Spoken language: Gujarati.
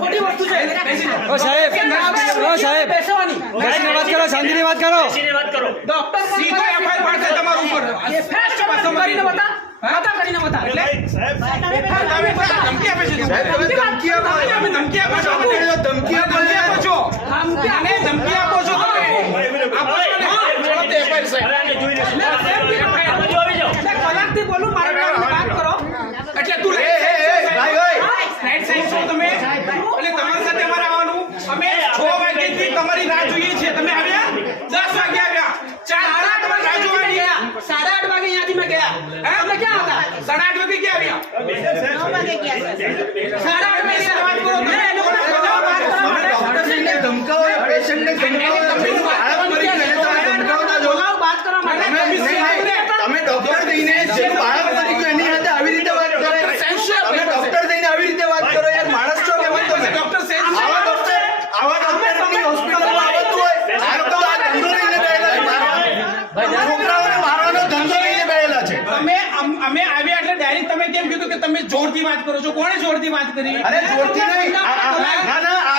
ખોટી વસ્તુ છે ઓ સાહેબ બેસવાની બેસીને વાત કરો, શાંતિની વાત કરો. ડોક્ટર સીધો એફઆઈઆર પડશે તમારા ઉપર. કરીને બતા કરીને બતા એટલે ધમકી આપે છે તું. ધમકી આપો છો. ધમકી આપો છો. અને ધમકી આપો છો તમે. આપો છો ને? છોડો તે FIR સાહેબ. કલાકથી બોલું મારા વાત કરો એટલે તું રાઈટ સાઈડ છો તમે. એટલે તમારી સાથે અમારે આવવાનું. અમે 6 વાગ્યાથી તમારી રાહ જોઈએ છીએ. તમે આવ્યા 10 વાગે આવ્યા. 4 તમારી રાહ જોવાની. 8:30 વાગે અહીંયાથી મેં ગયા તમે ક્યાં હતા 8:30 વાગે ક્યાં આવ્યા? 8:30 વાગે વાત કરો તમે એ લોકોને બોલાવો, વાત કરવા માટે. ડોક્ટરને ધમકાવો, પેશન્ટને ધમકાવો, તમે બાળક મરી ગયું એને તમે ધમકાવતા જો. બોલાવો, વાત કરવા માટે. તમે ડોક્ટર થઈને જેનું બાળક મરી ગયું એની સાથે આવી રીતે વાત કરો. તમે ડોક્ટર થઈને આવી રીતે વાત કરો યાર, માણસ છો કે ભાઈ તમે? ડોક્ટર સાહેબ આવા ડોક્ટરની હોસ્પિટલમાં આવતું હોય આ લોકો આ ધંધો લઈને બેઠેલા છે. છોકરાઓને મારવાનો ધંધો લઈને બેઠેલા છે. અમે આવ્યા એટલે ડાયરેક્ટ તમે કેમ કીધું કે તમે જોરથી વાત કરો છો? કોણે જોરથી વાત કરી? અરે જોરથી નહીં. ના ના આ